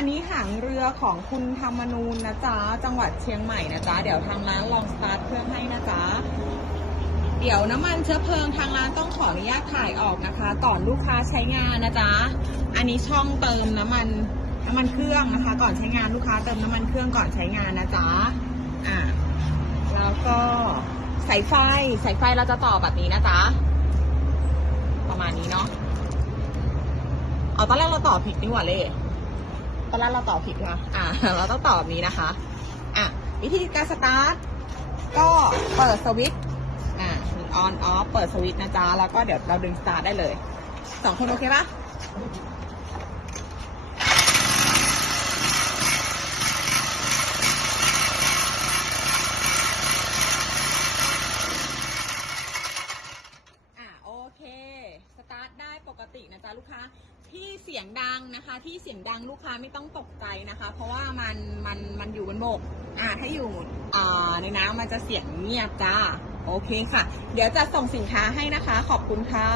อันนี้หางเรือของคุณธรรมนูนนะจ๊ะ จังหวัดเชียงใหม่นะจ๊ะ เดี๋ยวทางร้านลองสตาร์ทเครื่องให้นะจ๊ะ เดี๋ยวน้ำมันเชื้อเพลิงทางร้านต้องขออนุญาตถ่ายออกนะคะ ก่อนลูกค้าใช้งานนะจ๊ะ อันนี้ช่องเติมน้ำมันน้ำมันเครื่องนะคะ ก่อนใช้งานลูกค้าเติมน้ำมันเครื่องก่อนใช้งานนะจ๊ะ อ่าแล้วก็สายไฟสายไฟเราจะต่อแบบนี้นะจ๊ะ ประมาณนี้เนาะ เอาตอนแรกเราต่อผิดนี่หว่าเล่ ตอนแรกเราต่อผิดนะอ่า เราต้องตอบนี้นะคะ อะ วิธีการสตาร์ท ก็เปิดสวิตช์ อ่าออนออฟเปิดสวิตช์นะจ๊ะ แล้วก็เดี๋ยวเราดึงสตาร์ทได้เลย สองคนโอเคปะอะโอเค สตาร์ทได้ปกตินะจ๊ะลูกค้า ที่เสียงดังนะคะ ที่เสียงดังลูกค้าไม่ต้องตกใจนะคะ เพราะว่ามันมันมันอยู่บนบกอ่าถ้าอยู่อ่าในน้ำมันจะเสียงเงียบจ้าโอเคค่ะ เดี๋ยวจะส่งสินค้าให้นะคะ ขอบคุณค่ะ